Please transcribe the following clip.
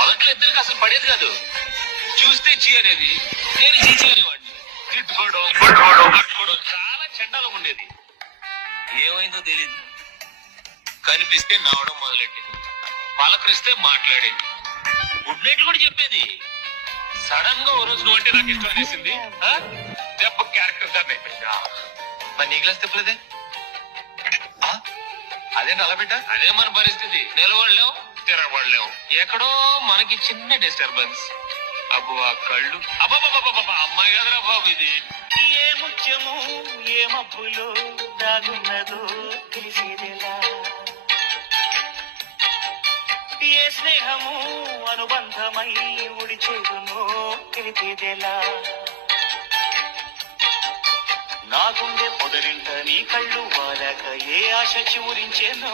మొదట్లో ఇద్దరికి అసలు పడేది కాదు. చూస్తే చీ అనేది, నేను చీచి అనేవాడిని. తిట్టుకోవడం, కొట్టుకోవడం, కట్టుకోవడం చాలా చండాలం ఉండేది. ఏమైందో తెలీదు. కనిపిస్తే నవ్వడం మొదలెట్టింది, పలకరిస్తే మాట్లాడేది, గుడ్ నైట్ కూడా చెప్పేది. సడన్ గా ఓ రోజు నువ్వు అంటే నాకు ఇష్టం చేసింది, దెబ్బ క్యారెక్టర్ దాన్ని అయిపోయింది. మరి నీ గ్లాస్ తిప్పలేదే? అదేంటి అలా పెట్టా? అదే మన పరిస్థితి. నిలబడలేం, తిరగబడలేం. ఎక్కడో మనకి చిన్న డిస్టర్బెన్స్. అబ్బో ఆ కళ్ళు, అబ్బాబాబా అమ్మాయి కదరా బాబు ఇది. ఏ ముత్యము ఏ మబ్బులో దాగున్నదో తెలిసేదెలా, ఏ స్నేహము అనుబంధమై ఉడిచేదునో తెలిపేదెలా, నా గుండె పొదరింట నీ కళ్ళు వాలాక ఏ ఆశ చివురించేనో.